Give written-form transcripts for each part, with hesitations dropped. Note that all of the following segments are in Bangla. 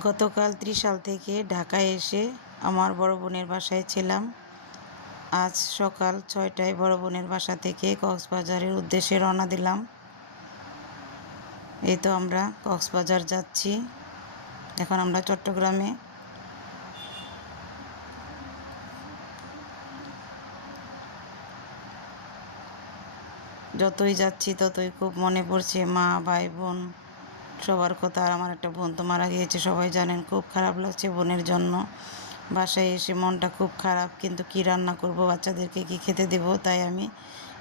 গতকাল ত্রিশাল থেকে ঢাকায় এসে আমার বড় বোনের বাসায় ছিলাম। আজ সকাল ৬টায় বড় বোনের বাসা থেকে কক্সবাজারের উদ্দেশ্যে রওনা দিলাম। এই তো আমরা কক্সবাজার যাচ্ছি। এখন আমরা চট্টগ্রামে। যতই যাচ্ছি ততই খুব মনে পড়ছে মা, ভাই, বোন সবার কথা। আর আমার একটা বোন তো মারা গিয়েছে, সবাই জানেন। খুব খারাপ লাগছে বোনের জন্য। বাসায় এসে মনটা খুব খারাপ, কিন্তু কি রান্না করব, বাচ্চাদেরকে কি খেতে দেব, তাই আমি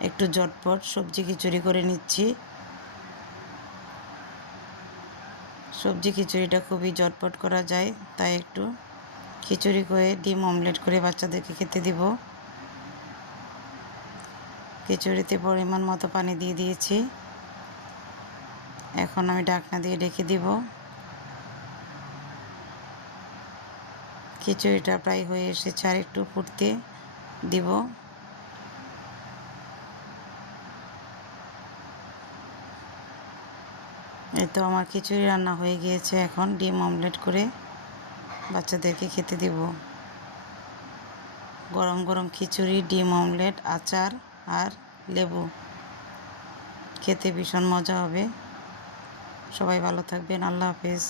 একটু ঝটপট সবজি খিচুড়ি করে নিচ্ছি। সবজি খিচুড়িটা খুবই ঝটপট করা যায়, তাই একটু খিচুড়ি করে ডিম অমলেট করে বাচ্চাদেরকে খেতে দিব। খিচুড়িতে পরিমাণ মতো পানি দিয়ে দিয়েছি। এখন আমি ঢাকনা দিয়ে ঢেকে দিব। খিচুড়িটা প্রায় হয়ে এসেছে, আর একটু ফুটতে দিব। এই তো আমার খিচুড়ি রান্না হয়ে গিয়েছে। এখন ডিম অমলেট করে বাচ্চাদেরকে খেতে দিব। গরম গরম খিচুড়ি, ডিম অমলেট, আচার আর লেবু, খেতে ভীষণ মজা হবে। সবাই ভালো থাকবেন। আল্লাহ হাফেজ।